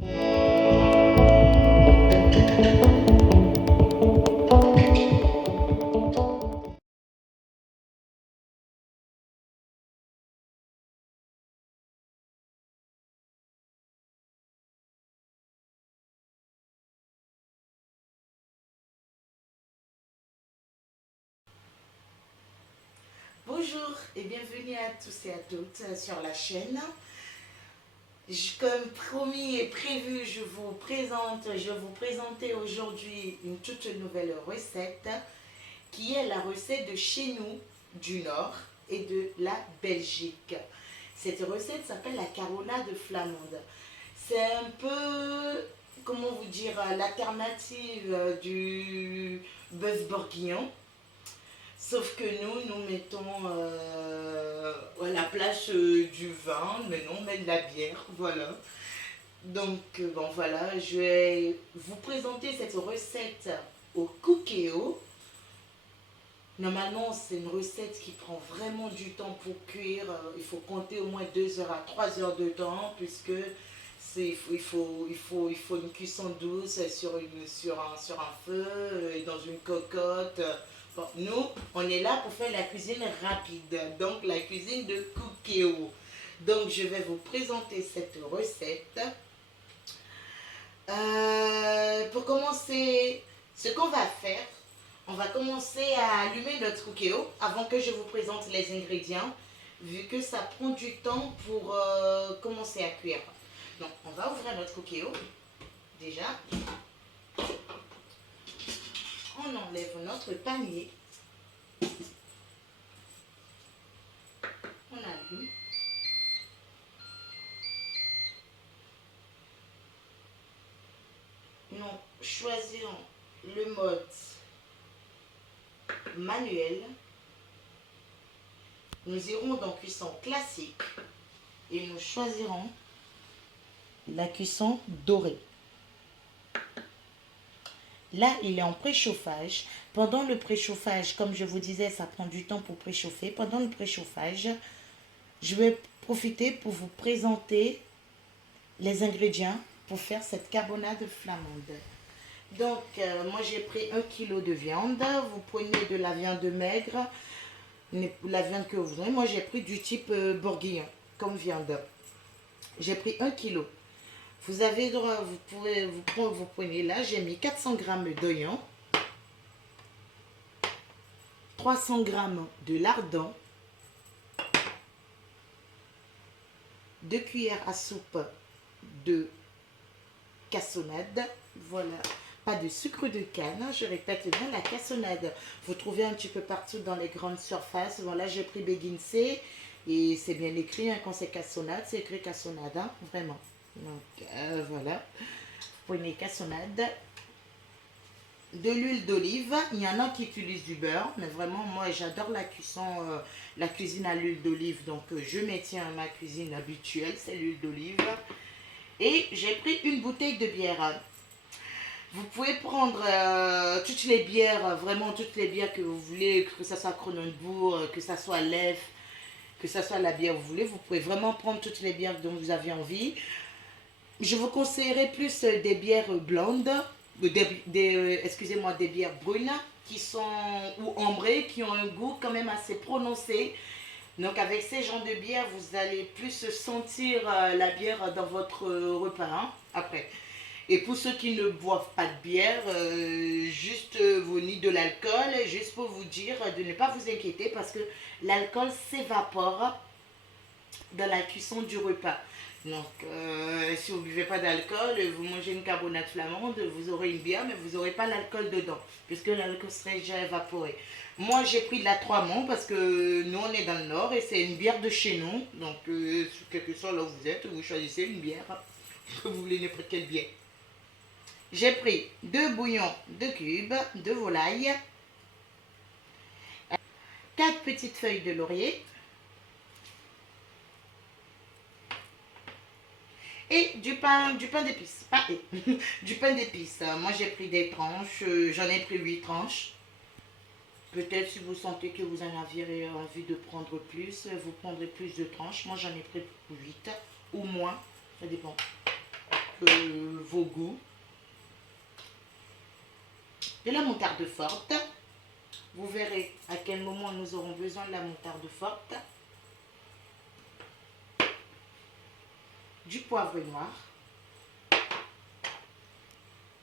Bonjour et bienvenue à tous et à toutes sur la chaîne. Comme promis et prévu, je vais vous présenter aujourd'hui une toute nouvelle recette qui est la recette de chez nous, du Nord et de la Belgique. Cette recette s'appelle la caronade flamande. C'est un peu, comment vous dire, l'alternative du bœuf bourguignon. Sauf que nous mettons à la place du vin, mais non, on met de la bière, voilà. Donc, bon, voilà, je vais vous présenter cette recette au cookéo. Normalement, c'est une recette qui prend vraiment du temps pour cuire. Il faut compter au moins 2 heures à 3 heures de temps, puisque il faut une cuisson douce sur un feu et dans une cocotte. Bon, nous, on est là pour faire la cuisine rapide, donc la cuisine de cookéo. Donc, je vais vous présenter cette recette. Pour commencer, ce qu'on va faire, on va commencer à allumer notre cookéo avant que je vous présente les ingrédients, vu que ça prend du temps pour commencer à cuire. Donc, on va ouvrir notre cookéo. Déjà, on enlève notre panier. On allume. Nous choisirons le mode manuel. Nous irons dans cuisson classique et nous choisirons la cuisson dorée. Là, il est en préchauffage. Pendant le préchauffage, comme je vous disais, ça prend du temps pour préchauffer. Pendant le préchauffage, je vais profiter pour vous présenter les ingrédients pour faire cette carbonade flamande. Donc, moi j'ai pris 1 kg de viande. Vous prenez de la viande maigre, la viande que vous voulez. Moi j'ai pris du type bourguignon comme viande. J'ai pris 1 kg. Vous avez droit, vous prenez là, j'ai mis 400 g d'oignons, 300 g de lardons, 2 cuillères à soupe de cassonade. Voilà. Pas de sucre de canne, je répète bien, la cassonade. Vous trouvez un petit peu partout dans les grandes surfaces. Voilà, j'ai pris Begin C et c'est bien écrit, hein, quand c'est cassonade, c'est écrit cassonade, hein, vraiment. Donc voilà, vous prenez cassonade, de l'huile d'olive. Il y en a qui utilisent du beurre, mais vraiment moi j'adore la cuisson, la cuisine à l'huile d'olive, donc je maintiens ma cuisine habituelle, c'est l'huile d'olive. Et j'ai pris une bouteille de bière. Vous pouvez prendre toutes les bières, vraiment toutes les bières que vous voulez, que ce soit Kronenbourg, que ce soit Lef, que ce soit la bière que vous voulez. Vous pouvez vraiment prendre toutes les bières dont vous avez envie. Je vous conseillerais plus des bières blondes, excusez-moi, des bières brunes qui sont ou ambrées, qui ont un goût quand même assez prononcé. Donc avec ces genres de bières, vous allez plus sentir la bière dans votre repas, hein, après. Et pour ceux qui ne boivent pas de bière, juste vous niez de l'alcool, juste pour vous dire de ne pas vous inquiéter parce que l'alcool s'évapore dans la cuisson du repas. Donc, si vous ne buvez pas d'alcool, vous mangez une carbonate flamande, vous aurez une bière, mais vous n'aurez pas l'alcool dedans, puisque l'alcool serait déjà évaporé. Moi, j'ai pris de la Trois-Monts parce que nous, on est dans le Nord et c'est une bière de chez nous. Donc, quel que soit là où vous êtes, vous choisissez une bière, que vous voulez n'importe quelle bière. J'ai pris 2 bouillons de cubes de volaille, 4 petites feuilles de laurier, et du pain d'épices. Du pain d'épices. Moi, j'ai pris des tranches. J'en ai pris 8 tranches. Peut-être si vous sentez que vous en avez envie de prendre plus, vous prendrez plus de tranches. Moi, j'en ai pris 8 ou moins. Ça dépend. que vos goûts. De la moutarde forte. Vous verrez à quel moment nous aurons besoin de la moutarde forte. Du poivre noir.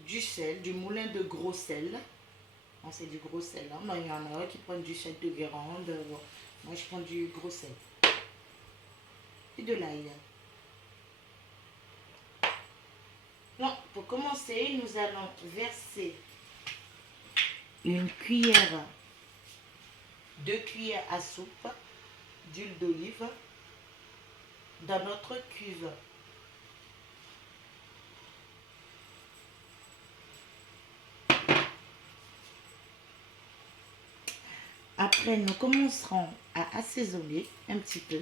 Du sel, du moulin de gros sel. Bon, c'est du gros sel. Hein. Non, il y en a qui prennent du sel de Guérande. Bon. Moi, je prends du gros sel. Et de l'ail. Donc, pour commencer, nous allons verser une cuillère, 2 cuillères à soupe d'huile d'olive dans notre cuve. Après, nous commencerons à assaisonner un petit peu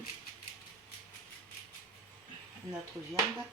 notre viande.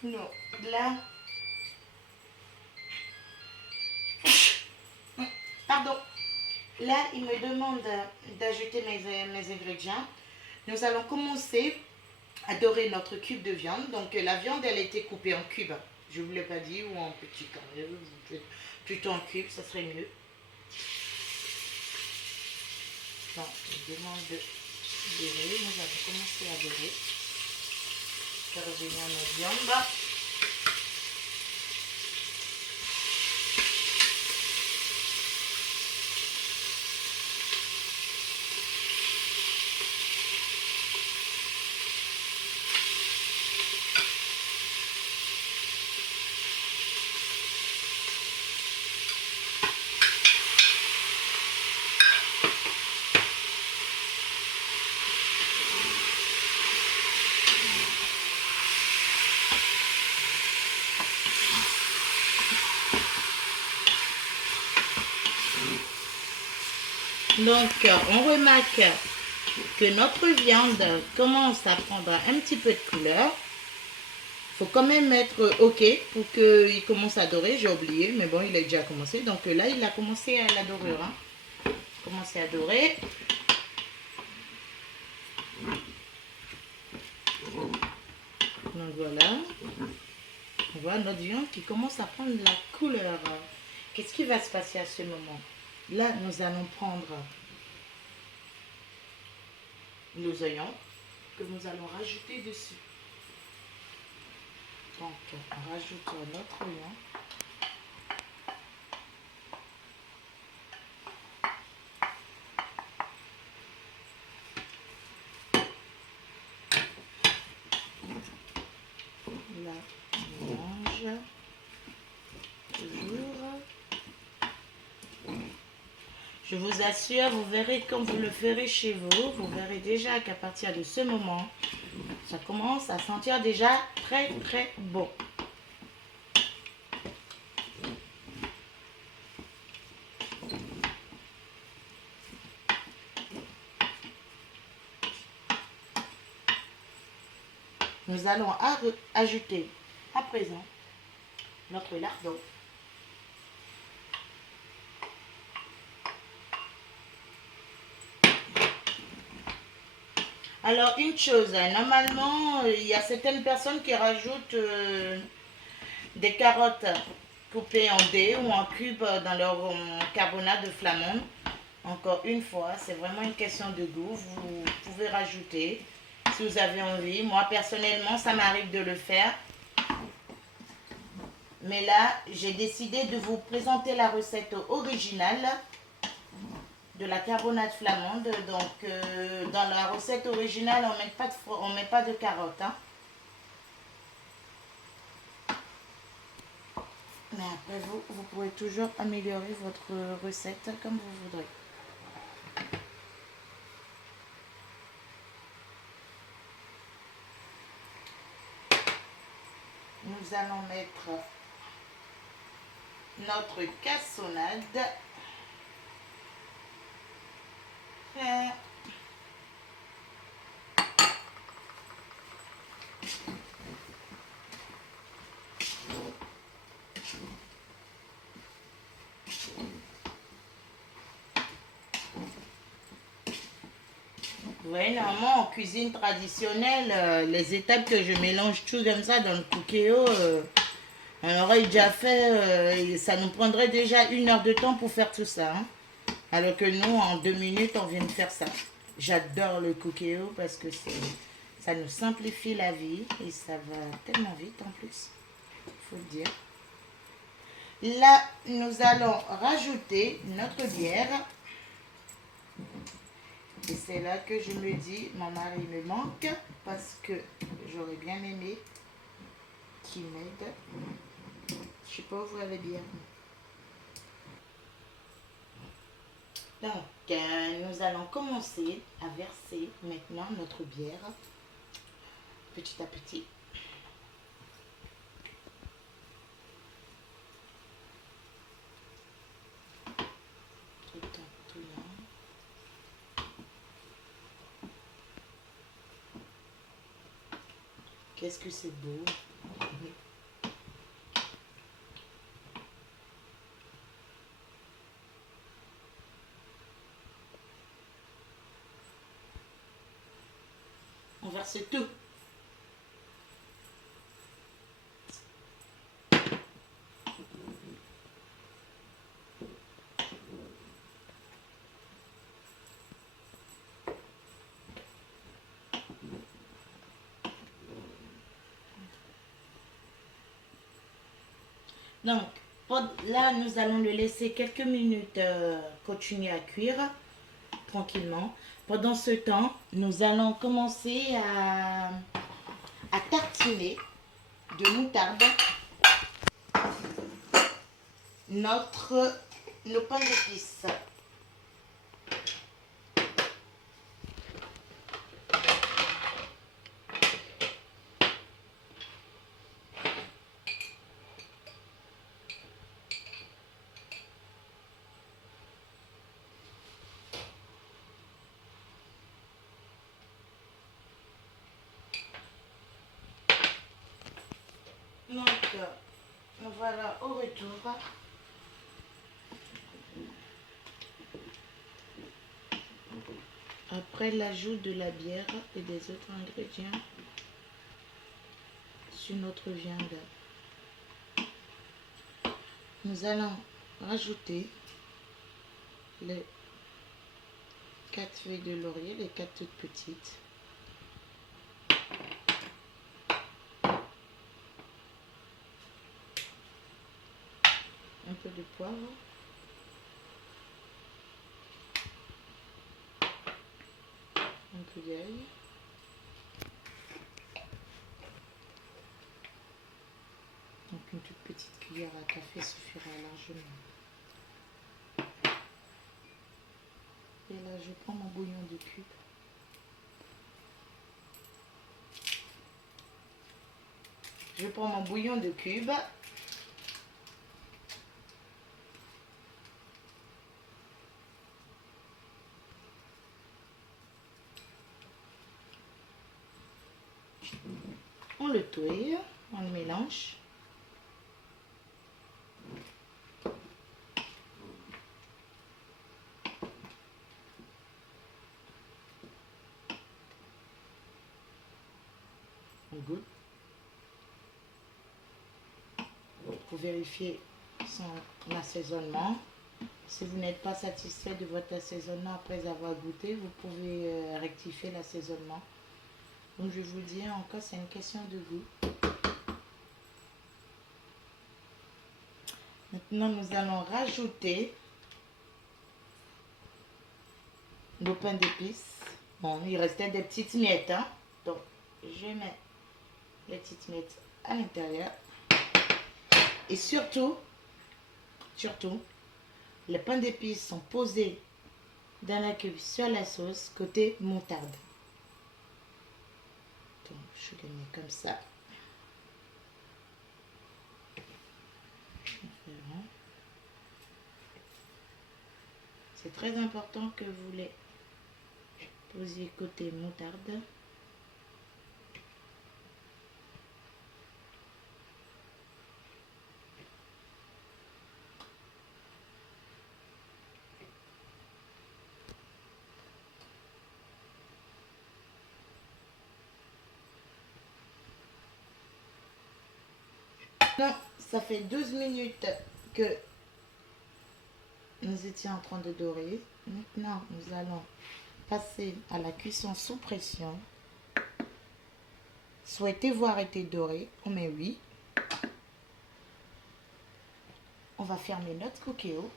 Non, là, pardon, là, il me demande d'ajouter mes ingrédients. Nous allons commencer à dorer notre cube de viande. Donc, la viande, elle a été coupée en cubes. Je ne vous l'ai pas dit, ou en petits carrés. Vous faites plutôt en cubes, ça serait mieux. Donc, je demande de dorer. Nous allons commencer à dorer. Faire revenir notre viande. Donc, on remarque que notre viande commence à prendre un petit peu de couleur. Il faut quand même mettre OK pour qu'il commence à dorer. J'ai oublié, mais bon, il a déjà commencé. Donc là, il a commencé à la dorure. Hein. Commencé à dorer. Donc voilà. On voit notre viande qui commence à prendre la couleur. Qu'est-ce qui va se passer à ce moment? Là, nous allons prendre nos oignons que nous allons rajouter dessus. Donc, on rajoute notre oignon. Là, on mélange. Toujours. Je vous assure, vous verrez quand vous le ferez chez vous, vous verrez déjà qu'à partir de ce moment, ça commence à sentir déjà très très bon. Nous allons ajouter à présent notre lardon. Alors, une chose, normalement, il y a certaines personnes qui rajoutent des carottes coupées en dés ou en cubes dans leur carbonade de flamande. Encore une fois, c'est vraiment une question de goût. Vous pouvez rajouter si vous avez envie. Moi, personnellement, ça m'arrive de le faire. Mais là, j'ai décidé de vous présenter la recette originale de la carbonade flamande. Donc, dans la recette originale, on met pas de carottes. Hein. Mais après, vous pourrez toujours améliorer votre recette comme vous voudrez. Nous allons mettre notre cassonade. Oui, normalement en cuisine traditionnelle, les étapes que je mélange tout comme ça dans le cookéo, on aurait déjà fait, ça nous prendrait déjà 1 heure de temps pour faire tout ça. Hein. Alors que nous, en 2 minutes, on vient de faire ça. J'adore le cookéo parce que ça nous simplifie la vie et ça va tellement vite en plus, il faut le dire. Là, nous allons rajouter notre bière. Et c'est là que je me dis, mon mari me manque parce que j'aurais bien aimé qu'il m'aide. Je sais pas où vous allez bien. Donc, nous allons commencer à verser maintenant notre bière petit à petit. Tout en touillant. Qu'est-ce que c'est beau. On verse tout. Donc, là, nous allons le laisser quelques minutes continuer à cuire tranquillement. Pendant ce temps, nous allons commencer à tartiner de moutarde nos pains d'épices. Donc, voilà au retour. Après l'ajout de la bière et des autres ingrédients sur notre viande, nous allons rajouter les 4 feuilles de laurier, les 4 toutes petites. Un peu de poivre. Un peu d'ail. Donc une toute petite cuillère à café suffira largement. Et là, je prends mon bouillon de cube. Je prends mon bouillon de cube. On le touille, on le mélange. On goûte. Pour vérifier son assaisonnement. Si vous n'êtes pas satisfait de votre assaisonnement après avoir goûté, vous pouvez rectifier l'assaisonnement. Donc je vous dis encore, c'est une question de goût. Maintenant, nous allons rajouter nos pains d'épices. Bon, il restait des petites miettes, hein? Donc, je mets les petites miettes à l'intérieur. Et surtout, surtout, les pains d'épices sont posés dans la cuve sur la sauce côté moutarde. Donc, je les mets comme ça. C'est très important que vous les posiez côté moutarde. Non, ça fait 12 minutes que nous étions en train de dorer. Maintenant, nous allons passer à la cuisson sous pression. Souhaitez voir été doré? On met oui. On va fermer notre cookéo.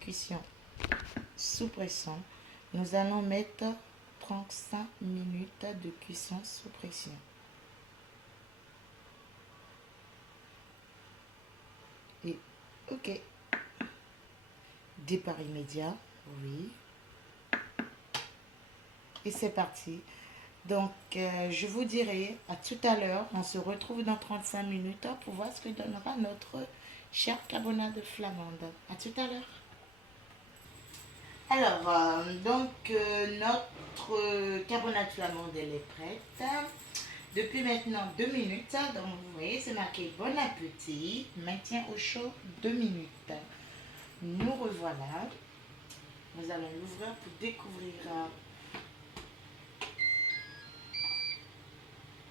Cuisson sous pression. Nous allons mettre 35 minutes de cuisson sous pression. Et ok. Départ immédiat. Oui. Et c'est parti. Donc, je vous dirai à tout à l'heure. On se retrouve dans 35 minutes pour voir ce que donnera notre chère carbonade flamande. À tout à l'heure. Alors, notre carbonade flamande, elle est prête. Depuis maintenant 2 minutes. Donc, vous voyez, c'est marqué bon appétit. Maintien au chaud 2 minutes. Nous revoilà. Nous allons l'ouvrir pour découvrir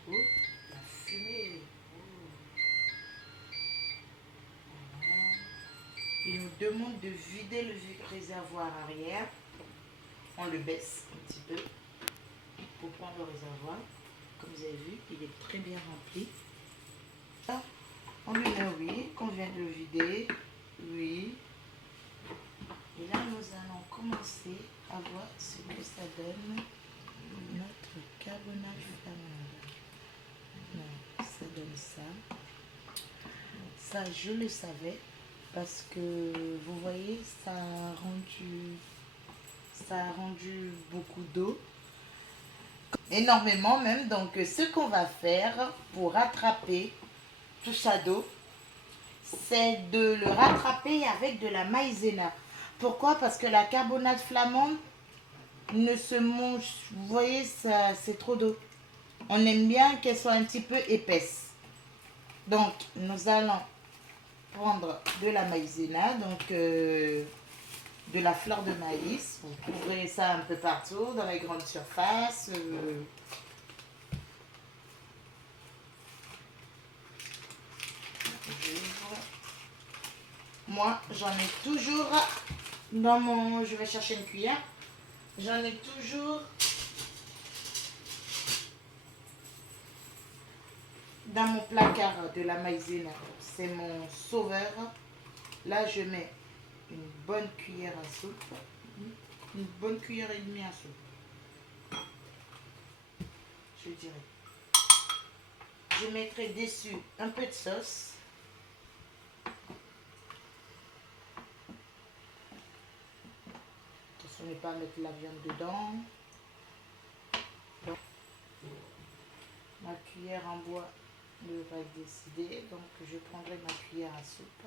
la fumée. Voilà. Il nous demande de vider le réservoir arrière. On le baisse un petit peu pour prendre le réservoir. Comme vous avez vu, il est très bien rempli. On lui met oui, qu'on vient de le vider. Oui. Et là, nous allons commencer à voir ce que ça donne notre carbonade flamande. Non, ça donne ça. Ça, je le savais parce que vous voyez, ça a rendu beaucoup d'eau. Énormément même. Donc, ce qu'on va faire pour rattraper tout ça d'eau, c'est de le rattraper avec de la maïzena. Pourquoi? Parce que la carbonade flamande ne se mange, vous voyez, ça, c'est trop d'eau. On aime bien qu'elle soit un petit peu épaisse. Donc, nous allons prendre de la maïzena, donc de la fleur de maïs. Vous trouverez ça un peu partout, dans les grandes surfaces. Moi, j'en ai toujours dans mon... Je vais chercher une cuillère. J'en ai toujours dans mon placard de la maïzena. C'est mon sauveur. Là, je mets une bonne cuillère à soupe. Une bonne cuillère et demie à soupe. Je dirais. Je mettrai dessus un peu de sauce. Attention de ne pas mettre la viande dedans. Donc, ma cuillère en bois ne va être décidée. Donc, je prendrai ma cuillère à soupe.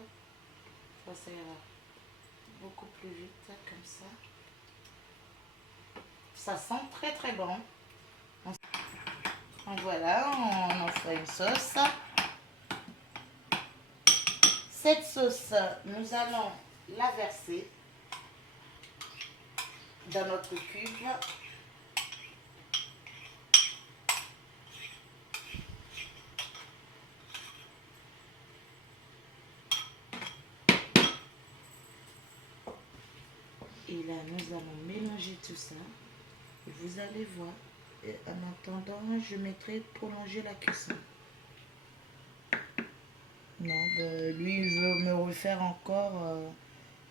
Ça ira beaucoup plus vite comme ça. Ça sent très très bon. Donc voilà, on en fera une sauce. Cette sauce, nous allons la verser dans notre cube. Et là, nous allons mélanger tout ça. Et vous allez voir. Et en attendant, je mettrai prolonger la cuisson. Non, lui, il veut me refaire encore.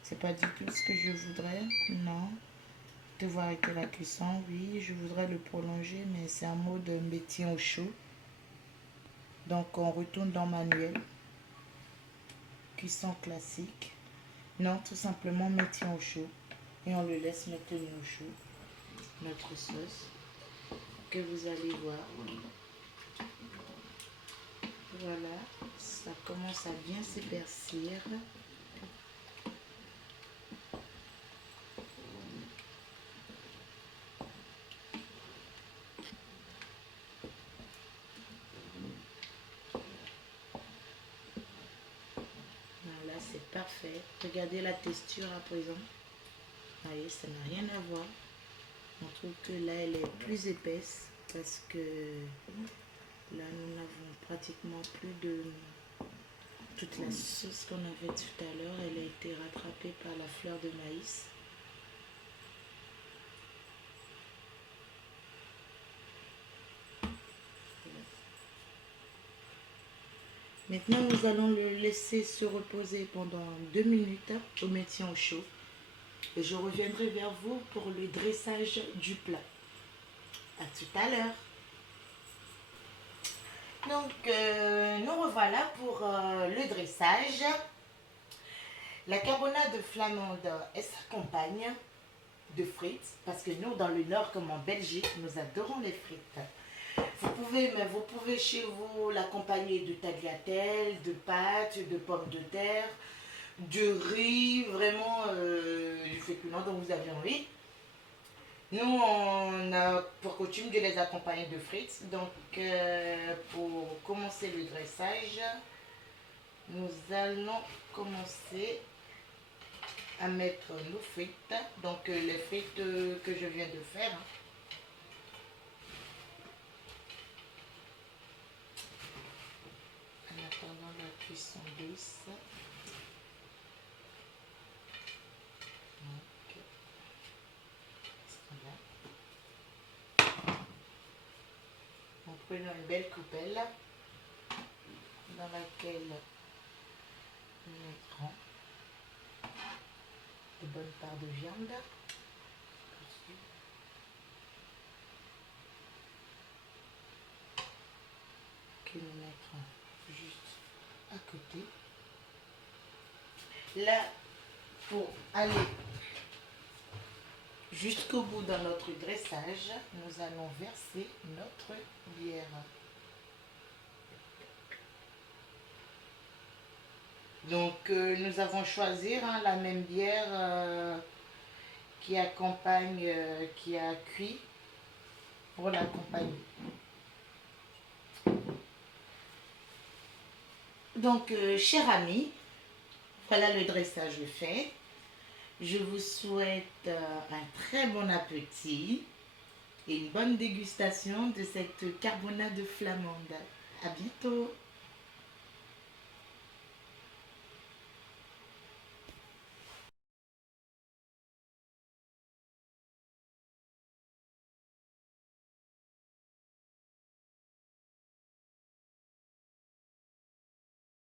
C'est pas du tout ce que je voudrais. Non. Souhaitez-vous arrêter la cuisson? Oui, je voudrais le prolonger, mais c'est en mode maintien au chaud. Donc, on retourne dans manuel. Cuisson classique. Non, tout simplement maintien au chaud. Et on le laisse maintenir au chaud. Notre sauce. Que vous allez voir. Voilà. Ça commence à bien s'épaissir. Voilà, c'est parfait. Regardez la texture à présent. Vous voyez, ça n'a rien à voir. On trouve que là, elle est plus épaisse parce que là, nous n'avons pratiquement plus de... Toute la sauce qu'on avait tout à l'heure, elle a été rattrapée par la fleur de maïs. Maintenant, nous allons le laisser se reposer pendant 2 minutes au maintien au chaud. Et je reviendrai vers vous pour le dressage du plat. À tout à l'heure. Donc, nous revoilà pour le dressage. La carbonade flamande, elle s'accompagne de frites. Parce que nous, dans le Nord comme en Belgique, nous adorons les frites. Vous pouvez chez vous l'accompagner de tagliatelle, de pâtes, de pommes de terre, de riz, vraiment du féculent dont vous avez envie. Nous, on a pour coutume de les accompagner de frites. Donc, pour commencer le dressage, nous allons commencer à mettre nos frites. Donc, les frites que je viens de faire. En attendant la cuisson douce. En prenant une belle coupelle dans laquelle nous mettrons de bonnes parts de viande. Que nous mettrons juste à côté. Là, pour aller jusqu'au bout dans notre dressage, nous allons verser notre bière. Donc, nous avons choisi la même bière qui accompagne, qui a cuit pour l'accompagner. Donc, chers amis, voilà le dressage fait. Je vous souhaite un très bon appétit et une bonne dégustation de cette carbonade flamande. À bientôt!